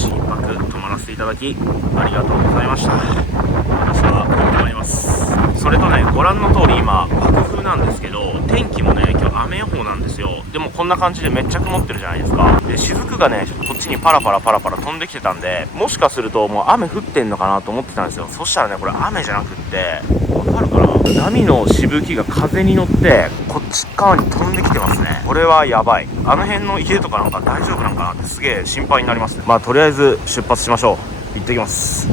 し一泊泊まらせていただきありがとうございました。私は行ってまいります。それとね、ご覧の通り今爆風なんですけど、天気もね今日雨予報なんですよ。でもこんな感じでめっちゃ曇ってるじゃないですか。で雫がねちょっとこっちにパラパラ飛んできてたんで、もしかするともう雨降ってんのかなと思ってたんですよ。そしたらねこれ雨じゃなくって、わかるかな、波のしぶきが風に乗ってこっち側に飛んできてますね。これはやばい。あの辺の家とかなんか大丈夫なんかなってすげえ心配になりますね。まあとりあえず出発しましょう。行ってきます。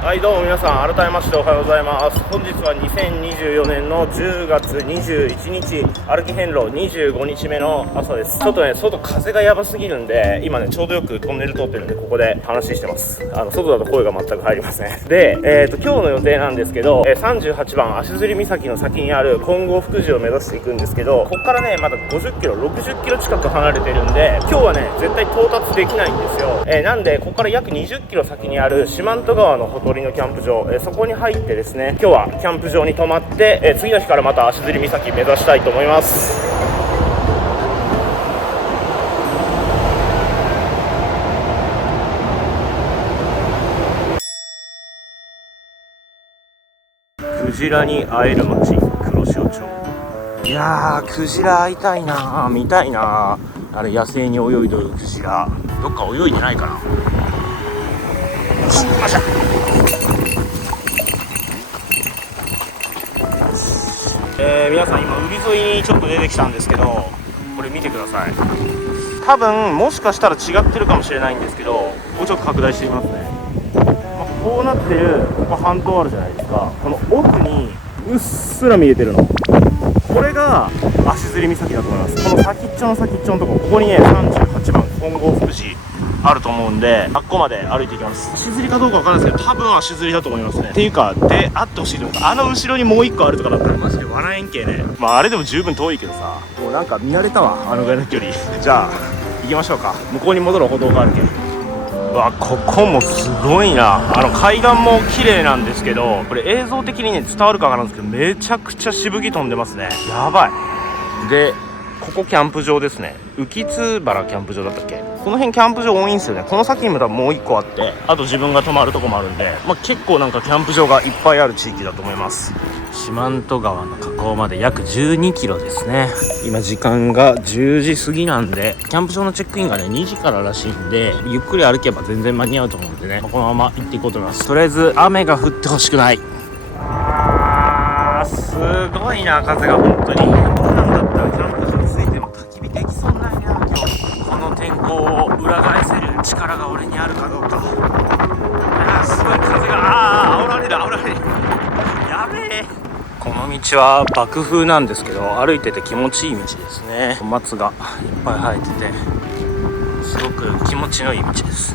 はいどうも皆さん、改めましておはようございます。本日は2024年の10月21日歩き遍路25日目の朝です。ちょっとね外風がやばすぎるんで、今ねちょうどよくトンネル通ってるんでここで話してます。外だと声が全く入りません。で、今日の予定なんですけど、38番足摺岬の先にある金剛福寺を目指していくんですけど、ここからねまだ50キロ60キロ近く離れてるんで、今日はね絶対到達できないんですよ。なんでここから約20キロ先にある四万十川のほとりのキャンプ場、そこに入ってですね、今日はキャンプ場に泊まって、次の日からまた足摺岬目指したいと思います。クジラに会える町黒潮町。いやークジラ会いたいなー、見たいなー。あれ野生に泳いでるクジラどっか泳いでないかな。よし行きましょう。皆さん今海沿いにちょっと出てきたんですけど、これ見てください。多分もしかしたら違ってるかもしれないんですけど、もうちょっと拡大してみますね。こうなってるここ半島あるじゃないですか。この奥にうっすら見えてるの、これが足摺岬だと思います。この先っちょの先っちょのところ、ここにね38番金剛福寺あると思うんで、あっこまで歩いていきます。足摺りかどうかわからないですけど、多分足摺りだと思いますね。っていうかであってほしいとか、あの後ろにもう1個あるとかだったらマジで笑えんけね。まああれでも十分遠いけどさ、もうなんか見慣れたわ、あのぐらいの距離。じゃあ行きましょうか。向こうに戻る歩道があるけん。うわここもすごいな。海岸も綺麗なんですけど、これ映像的にね伝わるかわからんですけど、めちゃくちゃしぶき飛んでますね。やばい。でここキャンプ場ですね。浮津原キャンプ場だったっけ。この辺キャンプ場多いんですよね。この先にも多分もう1個あって、あと自分が泊まるとこもあるんで、結構なんかキャンプ場がいっぱいある地域だと思います。四万十川の河口まで約12キロですね。今時間が10時過ぎなんで、キャンプ場のチェックインがね2時かららしいんで、ゆっくり歩けば全然間に合うと思うんでね、このまま行っていこうと思います。とりあえず雨が降ってほしくない。すごいな風が本当に。こんなんだったらキャンプ場ついても焚き火できそうなんや今日。この天候を裏返せる力が俺にあるかどうか。すごい風が煽られるやべえ。この道は爆風なんですけど、歩いてて気持ちいい道ですね。松がいっぱい生えててすごく気持ちのいい道です。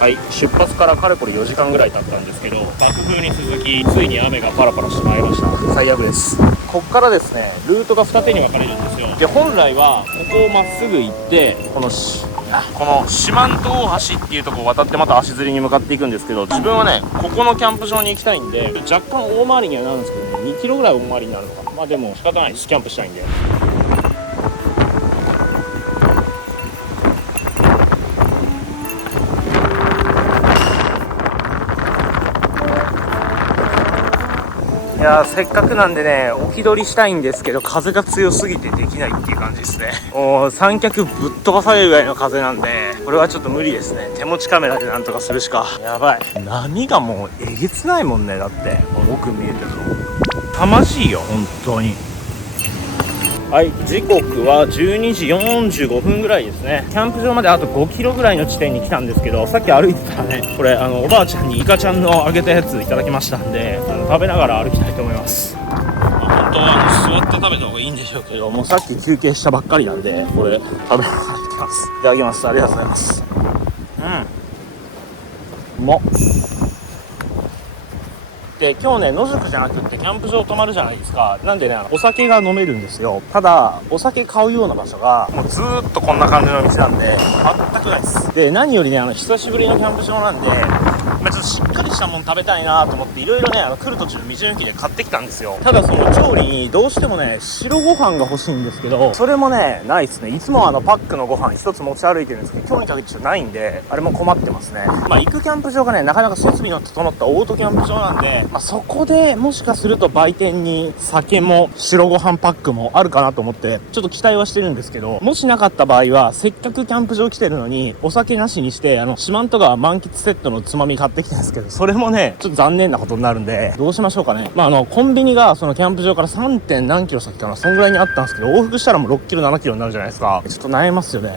はい、出発からかれこれ4時間ぐらい経ったんですけど、爆風に続きついに雨がパラパラしてまいりました。最悪です。こっからですねルートが二手に分かれるんですよ。で本来はここをまっすぐ行って、この四万十大橋っていうとこを渡ってまた足摺に向かっていくんですけど、自分はねここのキャンプ場に行きたいんで、若干大回りにはなるんですけど、2キロぐらい大回りになるのかな。まあでも仕方ないです、キャンプしたいんで。いやせっかくなんでね置き取りしたいんですけど、風が強すぎてできないっていう感じですね。もう三脚ぶっ飛ばされるぐらいの風なんで、これはちょっと無理ですね。手持ちカメラでなんとかするしか。やばい、波がもうえげつないもんね。だって奥見えてるの凄まじいよ本当に。はい、時刻は12時45分ぐらいですね。キャンプ場まであと5キロぐらいの地点に来たんですけど、さっき歩いてたらね、これおばあちゃんにイカちゃんの揚げたやついただきましたんで、食べながら歩きたいと思います。本当は座って食べた方がいいんでしょうけど、もうさっき休憩したばっかりなんで、これ食べながら行きます。いただきます。ありがとうございます。うまっ。で今日ね野宿じゃなくってキャンプ場泊まるじゃないですか。なんでねお酒が飲めるんですよ。ただお酒買うような場所がもうずーっとこんな感じの道なんで全くないです。で何よりね久しぶりのキャンプ場なんで、ちょっとしっかりしたもの食べたいなと思っていろいろね来る途中道の駅で買ってきたんですよ。ただその調理にどうしてもね白ご飯が欲しいんですけど、それもねないですね。いつもパックのご飯一つ持ち歩いてるんですけど、今日に限ってちょっとないんで、あれも困ってますね。行くキャンプ場がねなかなか設備の整ったオートキャンプ場なんで、そこでもしかすると売店に酒も白ご飯パックもあるかなと思ってちょっと期待はしてるんですけど、もしなかった場合はせっかくキャンプ場来てるのにお酒なしにして四万十川満喫セットのつまみ買ってきたんですけど、それもねちょっと残念なことになるんで、どうしましょうかね。コンビニがそのキャンプ場から 3. 何キロ先かな、そんぐらいにあったんですけど、往復したらもう6キロ7キロになるじゃないですか。ちょっと悩みますよね。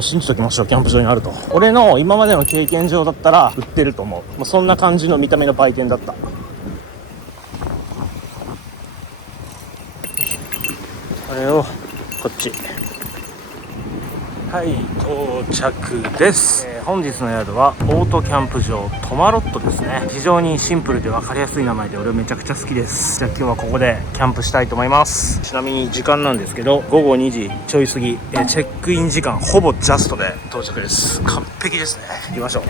信じときましょう、キャンプ場にあると。俺の今までの経験上だったら売ってると思う。そんな感じの見た目の売店だった。これをこっち、はい、到着です。本日の宿はオートキャンプ場トマロットですね。非常にシンプルで分かりやすい名前で俺めちゃくちゃ好きです。じゃあ今日はここでキャンプしたいと思います。ちなみに時間なんですけど午後2時ちょい過ぎ、チェックイン時間ほぼジャストで到着です。完璧ですね。行きましょう。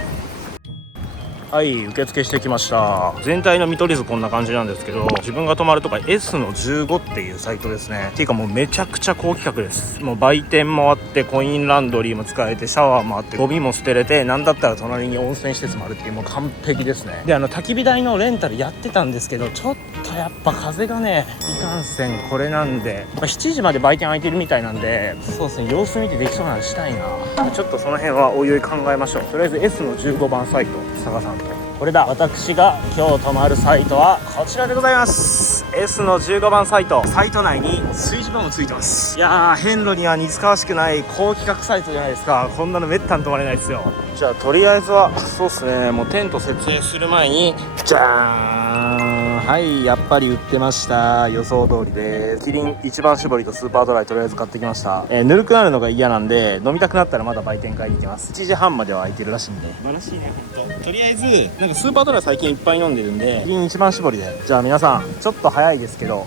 はい、受付してきました。全体の見取り図こんな感じなんですけど、自分が泊まるとか S の15っていうサイトですね。っていうかもうめちゃくちゃ高規格です。もう売店もあってコインランドリーも使えてシャワーもあってゴミも捨てれて、なんだったら隣に温泉施設もあるっていう、もう完璧ですね。で焚き火台のレンタルやってたんですけど、ちょっとやっぱ風がねいかんせんこれなんで、7時まで売店開いてるみたいなんで、そうですね、様子見てできそうなのしたいな。ちょっとその辺はおいおい考えましょう。とりあえず S の15番サイト探さんと。これだ、私が今日泊まるサイトはこちらでございます。 S の15番サイト。サイト内に炊事場もついてます。いやー、遍路には似つかわしくない高規格サイトじゃないですか。こんなのめったに泊まれないですよ。じゃあとりあえずはそうっすね、もうテント設営する前にじゃーん、はい、やっぱり売ってました。予想通りです。キリン一番搾りとスーパードライとりあえず買ってきました。ぬるくなるのが嫌なんで、飲みたくなったらまだ売店買いに行きます。1時半までは空いてるらしいんで。素晴らしいね、ほんと。とりあえずなんかスーパードライ最近いっぱい飲んでるんで、キリン一番搾りで。じゃあ皆さんちょっと早いですけど、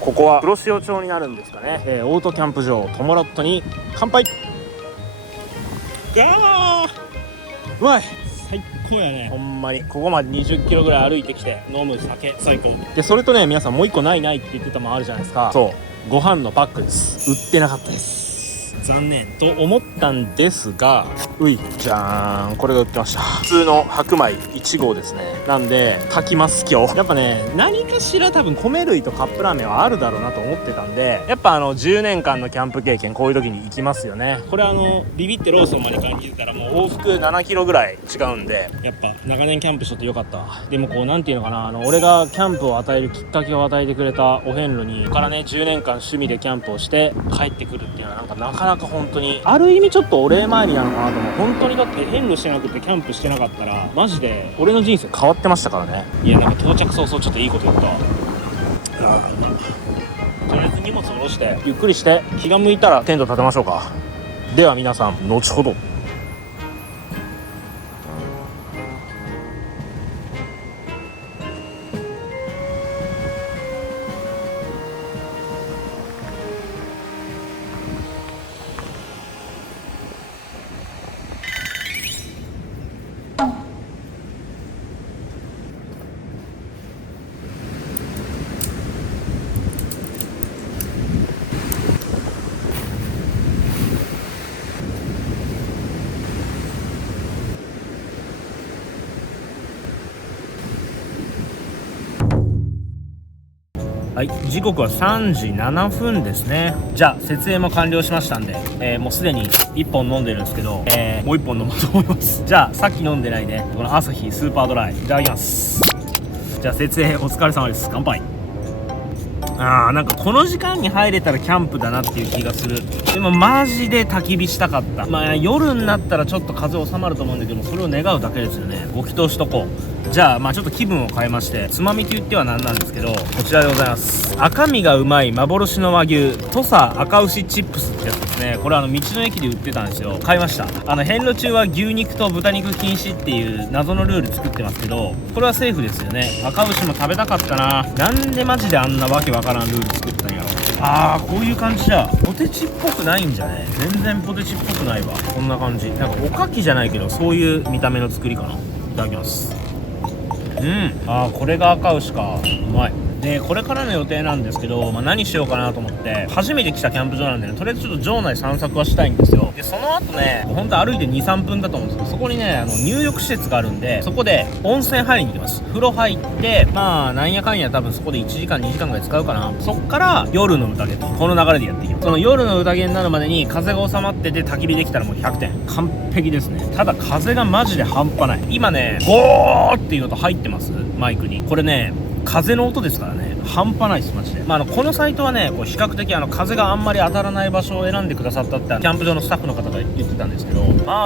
ここは黒潮町になるんですかね、オートキャンプ場トモロットに乾杯。ガーうまい、最高やね。ほんまにここまで20キロぐらい歩いてきて飲む酒最高で、それとね皆さんもう一個ないって言ってたもんあるじゃないですか。そうご飯のパックです。売ってなかったです。残念と思ったんですが、ういじゃーん、これが売ってました。普通の白米1合ですね。なんで炊きます今日。やっぱね何かしら多分米類とカップラーメンはあるだろうなと思ってたんで、やっぱ10年間のキャンプ経験、こういう時に行きますよね。これビビってローソンまで買いに行ってたらもう往復7キロぐらい違うんで、やっぱ長年キャンプしとってよかったわ。でもこうなんていうのかな、俺がキャンプを与えるきっかけを与えてくれたお遍路に、ここからね10年間趣味でキャンプをして帰ってくるっていうのはなかなか本当にある意味ちょっとお礼参りなのかなと思う。本当にだって遍路してなくてキャンプしてなかったらマジで俺の人生変わってましたからね。いやなんか到着早々ちょっといいこと言った。とりあえず荷物下ろしてゆっくりして気が向いたらテント立てましょうか。では皆さん後ほど。はい、時刻は3時7分ですね。じゃあ設営も完了しましたんで、もうすでに1本飲んでるんですけど、もう1本飲もうと思います。じゃあさっき飲んでないねこのアサヒスーパードライいただきます。じゃあ設営お疲れ様です。乾杯。なんかこの時間に入れたらキャンプだなっていう気がする。でもマジで焚き火したかった。夜になったらちょっと風収まると思うんだけども、それを願うだけですよね。ご祈祷しとこう。じゃあちょっと気分を変えまして、つまみと言ってはなんなんですけど、こちらでございます。赤身がうまい幻の和牛土佐赤牛チップスってやつですね。これ道の駅で売ってたんですよ。買いました。遍路中は牛肉と豚肉禁止っていう謎のルール作ってますけど、これはセーフですよね。赤牛も食べたかったな。なんでマジであんなわけわからんルール作ったんやろ。こういう感じじゃポテチっぽくないんじゃね。全然ポテチっぽくないわ。こんな感じ、なんかおかきじゃないけどそういう見た目の作りかな。いただきます。これが赤牛か。うまい。でこれからの予定なんですけど、何しようかなと思って、初めて来たキャンプ場なんでね、とりあえずちょっと場内散策はしたいんですよ。でその後ね、ほんと歩いて 2,3 分だと思うんですけど、そこにね入浴施設があるんで、そこで温泉入りに行きます。風呂入って、なんやかんや多分そこで1時間2時間ぐらい使うかな。そっから夜の宴とこの流れでやっていきます。その夜の宴になるまでに風が収まってて焚き火できたらもう100点完璧ですね。ただ風がマジで半端ない。今ねゴーっていう音入ってます、マイクに。これね風の音ですからね、半端ないですマジで。このサイトはね、比較的風があんまり当たらない場所を選んでくださったってキャンプ場のスタッフの方が言ってたんですけど、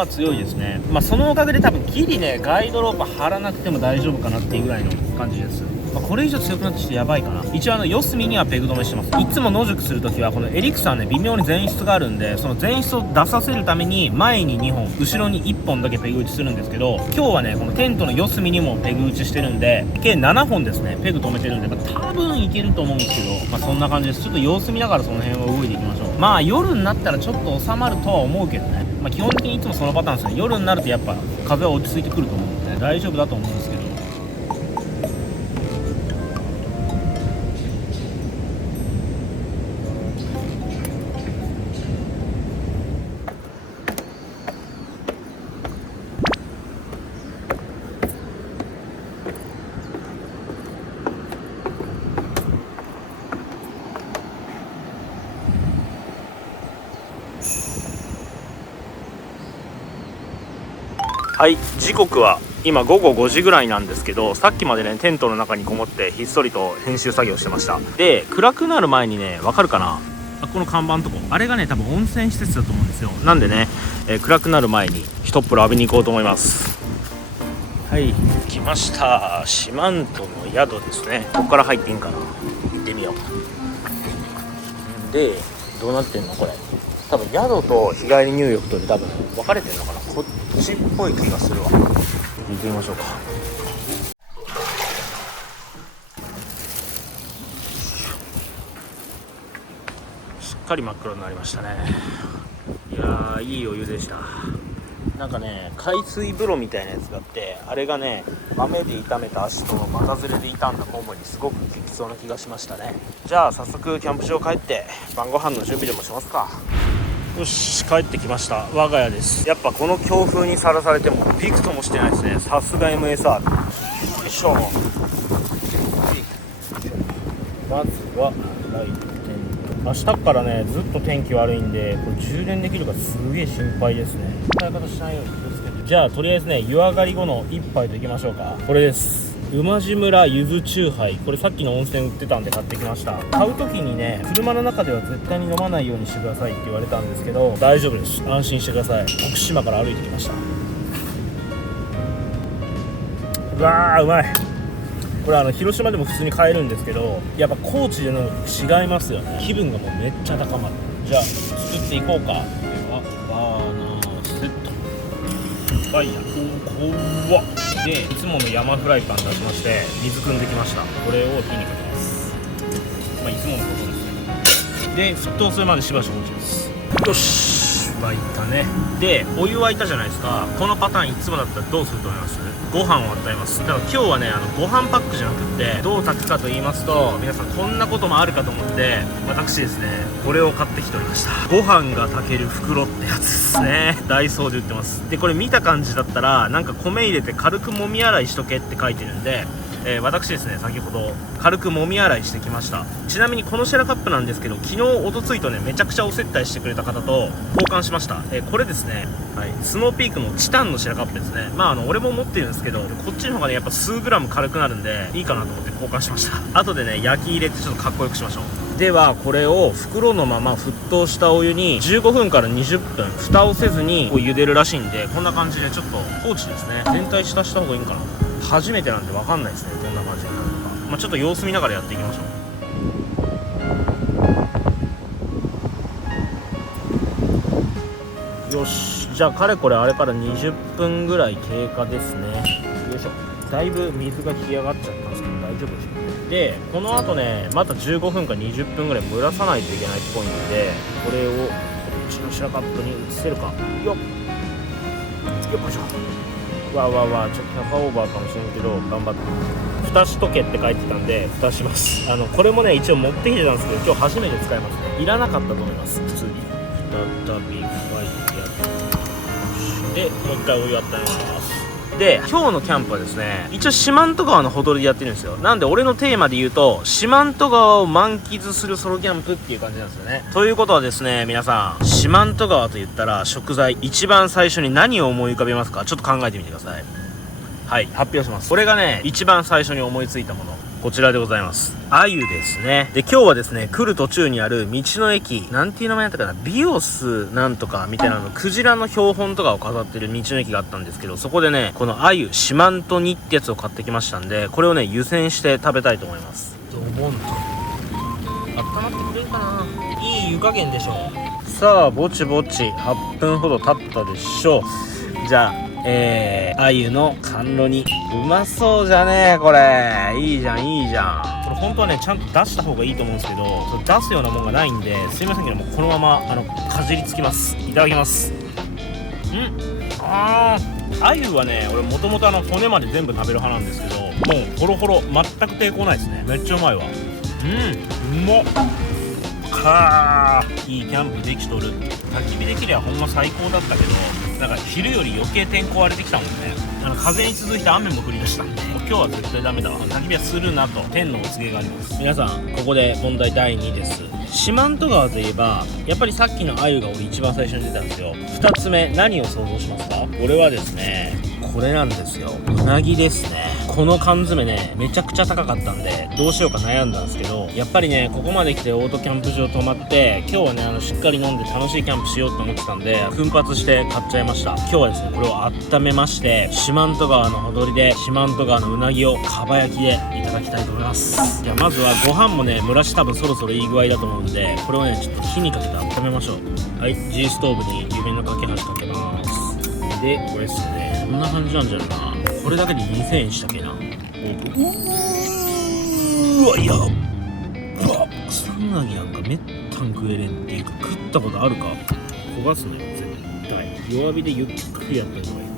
強いですね。そのおかげで多分ギリねガイドロープ張らなくても大丈夫かなっていうぐらいの感じです。これ以上強くなってきてやばいかな。一応四隅にはペグ止めしてます。いつも野宿するときはこのエリクサーね微妙に前室があるんで、その前室を出させるために前に2本後ろに1本だけペグ打ちするんですけど、今日はねこのテントの四隅にもペグ打ちしてるんで計7本ですねペグ止めてるんで、多分いけると思うんですけど、そんな感じです。ちょっと様子見ながらその辺を動いていきましょう。夜になったらちょっと収まるとは思うけどね、基本的にいつもそのパターンですね。夜になるとやっぱ風は落ち着いてくると思うんで、大丈夫だと思うんですけど。はい、時刻は今午後5時ぐらいなんですけど、さっきまでねテントの中にこもってひっそりと編集作業してました。で暗くなる前にね、わかるかな、この看板のとこ、あれがね多分温泉施設だと思うんですよ。なんでね、暗くなる前に一っ風呂浴びに行こうと思います。はい、来ました。四万十の宿ですね。ここから入っていいんかな、行ってみよう。でどうなってんのこれ、多分宿と日帰り入浴とで多分分かれてるのかな。こっちっぽい気がするわ。行ってみましょうか。しっかり真っ黒になりましたね。いやーいいお湯でした。なんかね海水風呂みたいなやつがあって、あれがね豆で炒めた足と股ずれで傷んだももにすごく効きそうな気がしましたね。じゃあ早速キャンプ場帰って晩ご飯の準備でもしますか。よし、帰ってきました。我が家です。やっぱこの強風にさらされてもびくともしてないですね。さすが MSR。よいしょ。まずはライト点灯。明日からねずっと天気悪いんで、これ充電できるかすげえ心配ですね。使い方しないように気をつけて。じゃあとりあえずね湯上がり後の一杯といきましょうか。これです。馬路村ゆずチューハイ。これさっきの温泉売ってたんで買ってきました。買う時にね車の中では絶対に飲まないようにしてくださいって言われたんですけど、大丈夫です、安心してください。徳島から歩いてきました。うわーうまい。これ広島でも普通に買えるんですけど、やっぱ高知で飲むと違いますよね。気分がもうめっちゃ高まる。じゃあ作っていこうか。ではバーナーセットファイヤー怖っ。でいつもの山フライパン出しまして水汲んできました。これを火にかけます。いつものことですけど、で沸騰するまでしばしば置きます。よし沸いたね。でお湯沸いたじゃないですか。このパターンいつもだったらどうすると思います？ご飯を温めます。だから今日はねご飯パックじゃなくってどう炊くかと言いますと、皆さんこんなこともあるかと思って私ですねこれを買ってきておりました。ご飯が炊ける袋ってやつですね。ダイソーで売ってます。でこれ見た感じだったらなんか米入れて軽く揉み洗いしとけって書いてるんで、私ですね先ほど軽く揉み洗いしてきました。ちなみにこのシェラカップなんですけど、昨日おとついとねめちゃくちゃお接待してくれた方と交換しました。これですね、スノーピークのチタンのシェラカップですね。俺も持ってるんですけど、こっちの方がねやっぱ数グラム軽くなるんでいいかなと思って交換しました。後でね焼き入れてちょっとかっこよくしましょう。ではこれを袋のまま沸騰したお湯に15分から20分蓋をせずに茹でるらしいんで、こんな感じでちょっと放置ですね。全体浸した方がいいんかな。初めてなんで分かんないですね、どんな感じになるのか。ちょっと様子見ながらやっていきましょう。よし、じゃあかれこれあれから20分ぐらい経過ですね。よいしょ。だいぶ水が干上がっちゃったんですけど大丈夫でしょうか。でこの後ねまた15分か20分ぐらい蒸らさないといけないっぽいんで、これをこっちのシェラカップに移せるか。よっよっこいしょ。わちょっとキャパオーバーかもしれんけど頑張って蓋しとけって書いてたんで蓋します。これもね一応持ってきてたんですけど今日初めて使いますね。いらなかったと思います。普通に再び沸いてやってでもう一回お湯温めます。で今日のキャンプはですね一応四万十川のほとりでやってるんですよ。なんで俺のテーマで言うと四万十川を満喫するソロキャンプっていう感じなんですよね。ということはですね皆さん四万十川と言ったら食材一番最初に何を思い浮かべますか？ちょっと考えてみてください。はい発表します。これがね一番最初に思いついたものこちらでございます。鮎ですね。で今日はですね来る途中にある道の駅なんていう名前だったかな、ビオスなんとかみたいなクジラの標本とかを飾ってる道の駅があったんですけど、そこでねこの鮎四万十煮ってやつを買ってきましたんでこれをね湯煎して食べたいと思います。ドボンと温まってくれるかな。いい湯加減でしょう。さあぼちぼち8分ほど経ったでしょう。じゃあ鮎の甘露煮うまそうじゃねえこれ。いいじゃんこれ本当はねちゃんと出した方がいいと思うんですけど出すようなもんがないんですいませんけどもこのままかじりつきます。いただきます。鮎はね俺もともと骨まで全部食べる派なんですけどもうホロホロ全く抵抗ないですね。めっちゃうまいわ。うまっいいキャンプできとる。焚き火できりゃほんま最高だったけどなんか昼より余計天候荒れてきたもんね。風に続いて雨も降り出したんで今日は絶対ダメだわ。焚き火はするなと天のお告げがあります。皆さんここで問題第2です。四万十川といえばやっぱりさっきの鮎が俺一番最初に出たんですよ。2つ目何を想像しますか？俺はですねこれなんですよ。うなぎですね。この缶詰ねめちゃくちゃ高かったんでどうしようか悩んだんですけどやっぱりねここまで来てオートキャンプ場泊まって今日はねしっかり飲んで楽しいキャンプしようと思ってたんで奮発して買っちゃいました。今日はですねこれを温めまして四万十川のほとりで四万十川のうなぎをかば焼きでいただきたいと思います。じゃあまずはご飯もね蒸らし多分そろそろいい具合だと思うんでこれをねちょっと火にかけて温めましょう。はい G ストーブに夢の架け橋かけます。でこれっすねこんな感じなんじゃないかな。これだけで2000円したっけな。うわいや草うなぎなんかめったん食えれんっていうか食ったことあるか。焦がすのよ絶対。弱火でゆっくりやった方がいい。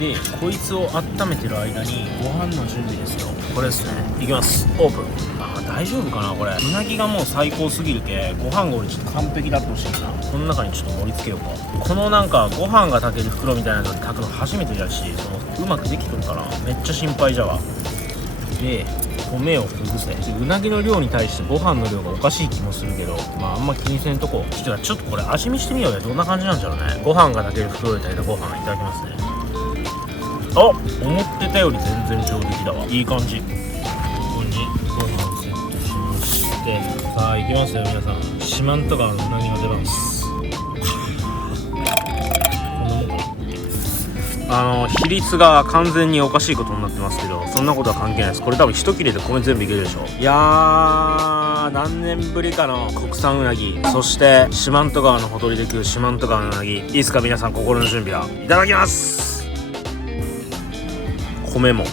でこいつを温めてる間にご飯の準備ですよ。これですねいきます。オープン。大丈夫かなこれ。うなぎがもう最高すぎるけご飯が俺ちょっと完璧だってほしいな。この中にちょっと盛り付けようか。このなんかご飯が炊ける袋みたいなので炊くの初めてだしうまくできとるかな。めっちゃ心配じゃわ。で米をほぐせ。うなぎの量に対してご飯の量がおかしい気もするけどあんま気にせんとこ。ちょっとこれ味見してみようよ。どんな感じなんじゃろうね。ご飯が炊ける袋で炊いたご飯いただきますね。思ってたより全然上出来だわ。いい感じ。ここにご飯をセットしましてさあいきますよ皆さん。四万十川のうなぎが出ます。比率が完全におかしいことになってますけどそんなことは関係ないです。これ多分一切れで米全部いけるでしょ。いやー何年ぶりかの国産うなぎそして四万十川のほとりで食う四万十川のうなぎいいですか皆さん。心の準備はいただきます。米も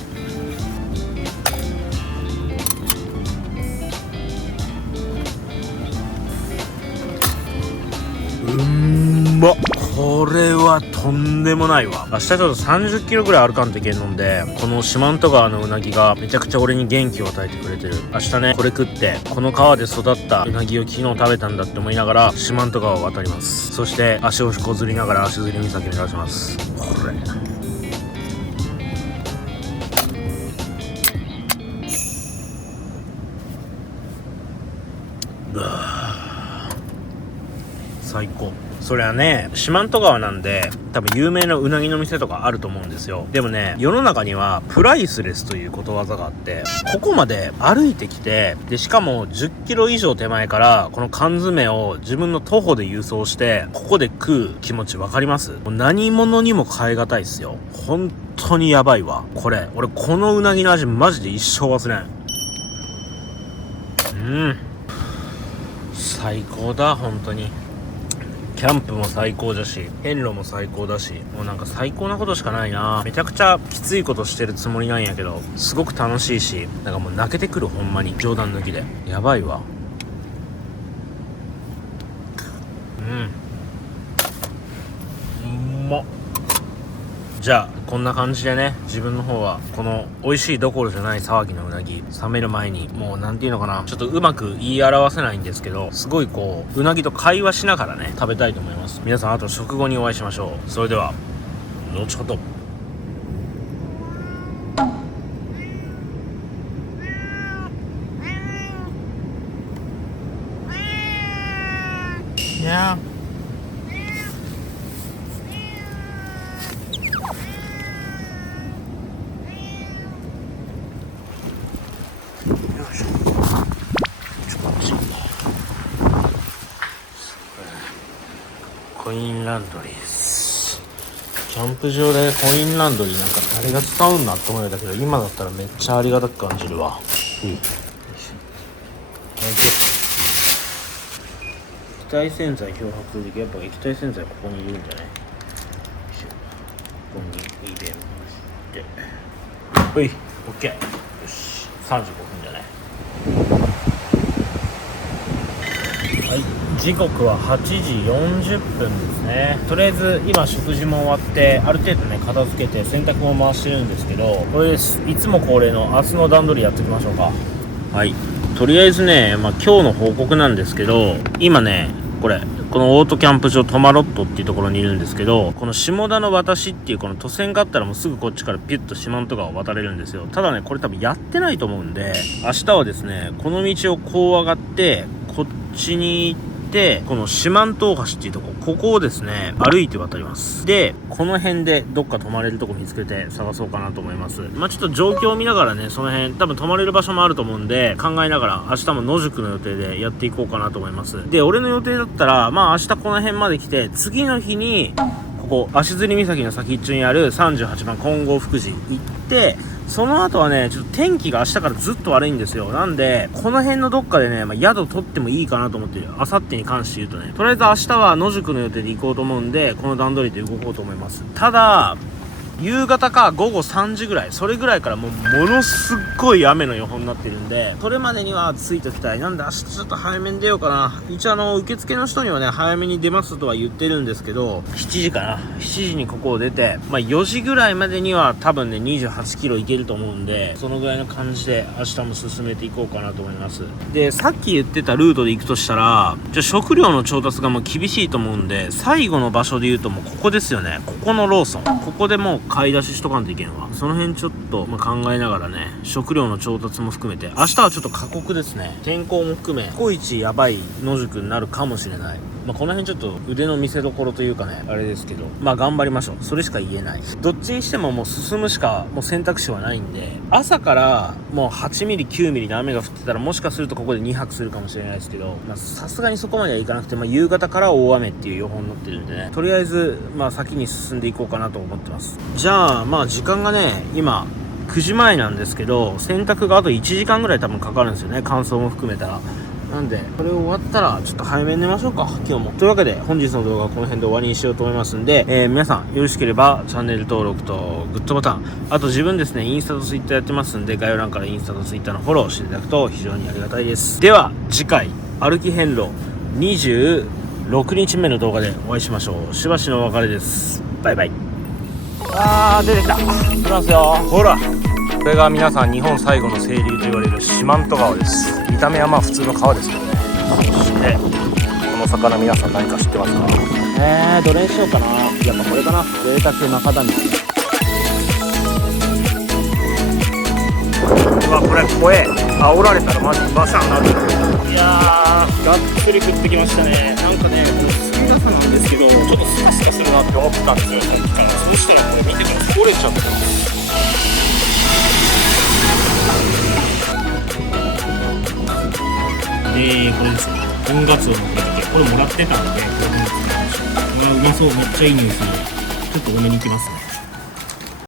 これはとんでもないわ。明日ちょっと30キロぐらい歩かんといけんのんでこの四万十川のうなぎがめちゃくちゃ俺に元気を与えてくれてる。明日ねこれ食ってこの川で育ったうなぎを昨日食べたんだって思いながら四万十川を渡ります。そして足をこずりながら足摺岬目指します。これ最高。そりゃね四万十川なんで多分有名なうなぎの店とかあると思うんですよ。でもね世の中にはプライスレスということわざがあってここまで歩いてきてでしかも10キロ以上手前からこの缶詰を自分の徒歩で輸送してここで食う気持ちわかります？もう何物にも代え難いっすよ。本当にやばいわこれ。俺このうなぎの味マジで一生忘れん。最高だ本当に。キャンプも最高だし遍路も最高だしもうなんか最高なことしかないな。めちゃくちゃきついことしてるつもりなんやけどすごく楽しいしなんかもう泣けてくる。ほんまに冗談抜きでやばいわ。うまっ。じゃあこんな感じでね、自分の方はこの美味しいどころじゃない騒ぎのうなぎ冷める前に、もうなんていうのかな、ちょっとうまく言い表せないんですけど、すごいこううなぎと会話しながらね食べたいと思います。皆さんあと食後にお会いしましょう。それでは後ほど。いやコインランドリーです。キャンプ場でコインランドリーなんか誰が使うんだって思うんだけど、今だったらめっちゃありがたく感じるわ。液体洗剤漂白できる。やっぱ液体洗剤ここにいるんじゃない？ここに入れましてほい、 OK。 よし、35分じゃない。はい、時刻は8時40分ですね。とりあえず今食事も終わってある程度ね片付けて洗濯も回してるんですけど、これです。いつも恒例の明日の段取りやっていきましょうか。はい、とりあえずね、今日の報告なんですけど、今ねこのオートキャンプ場トマロットっていうところにいるんですけど、この下田の私っていうこの都線があったらもうすぐこっちからピュッと四万十川を渡れるんですよ。ただねこれ多分やってないと思うんで、明日はですねこの道をこう上がってこっちに行って、この四万十大橋っていうとここをですね歩いて渡ります。でこの辺でどっか泊まれるとこ見つけて探そうかなと思います。ちょっと状況を見ながらね、その辺多分泊まれる場所もあると思うんで、考えながら明日も野宿の予定でやっていこうかなと思います。で俺の予定だったら明日この辺まで来て、次の日にここ足摺岬の先っちょにある38番金剛福寺行って、その後はねちょっと天気が明日からずっと悪いんですよ。なんでこの辺のどっかでね、宿取ってもいいかなと思ってる。明後日に関して言うとね、とりあえず明日は野宿の予定で行こうと思うんで、この段取りで動こうと思います。ただ夕方か午後3時ぐらい、それぐらいからものすっごい雨の予報になってるんで、それまでには着いときたい。なんで明日ちょっと早めに出ようかな。一応受付の人にはね早めに出ますとは言ってるんですけど、7時かな、7時にここを出て、4時ぐらいまでには多分ね28キロ行けると思うんで、そのぐらいの感じで明日も進めていこうかなと思います。でさっき言ってたルートで行くとしたら、食料の調達がもう厳しいと思うんで、最後の場所で言うともうここですよね。ここのローソン、ここでもう買い出ししとかんといけんわ。その辺ちょっと、考えながらね、食料の調達も含めて、明日はちょっと過酷ですね。天候も含めコイチやばい野宿になるかもしれない。この辺ちょっと腕の見せ所というかね、あれですけど、頑張りましょう。それしか言えない。どっちにしてももう進むしかもう選択肢はないんで、朝からもう8ミリ9ミリの雨が降ってたら、もしかするとここで2泊するかもしれないですけど、さすがにそこまではいかなくて、夕方から大雨っていう予報になってるんでね、とりあえず先に進んでいこうかなと思ってます。じゃあ時間がね今9時前なんですけど、洗濯があと1時間ぐらい多分かかるんですよね、乾燥も含めたら。なんでこれ終わったらちょっと早めに寝ましょうか、今日も。というわけで本日の動画はこの辺で終わりにしようと思いますんで、皆さんよろしければチャンネル登録とグッドボタン、あと自分ですねインスタとツイッターやってますんで、概要欄からインスタとツイッターのフォローしていただくと非常にありがたいです。では次回歩き遍路26日目の動画でお会いしましょう。しばしのお別れです。バイバイ。出てきた。行きますよ。ほら、これが皆さん日本最後の清流と言われる四万十川です。見た目は普通の川ですけどね。そしてこの魚皆さん何か知ってますか？どれにしようかな。やっぱこれかな。贅沢マカダミア。これ怖え。煽られたらマジバシャンなる。いやー、がっつり降ってきましたね。なんかね、水傘なんですけど、ちょっとスカスカするなって思ったんですよ、さっきから。そうしたらこれ見てください。折れちゃってます。で、これですね。本ガツオのこれもらってたんで、これうまそう、めっちゃいい匂いする。ちょっと多めにいきますね。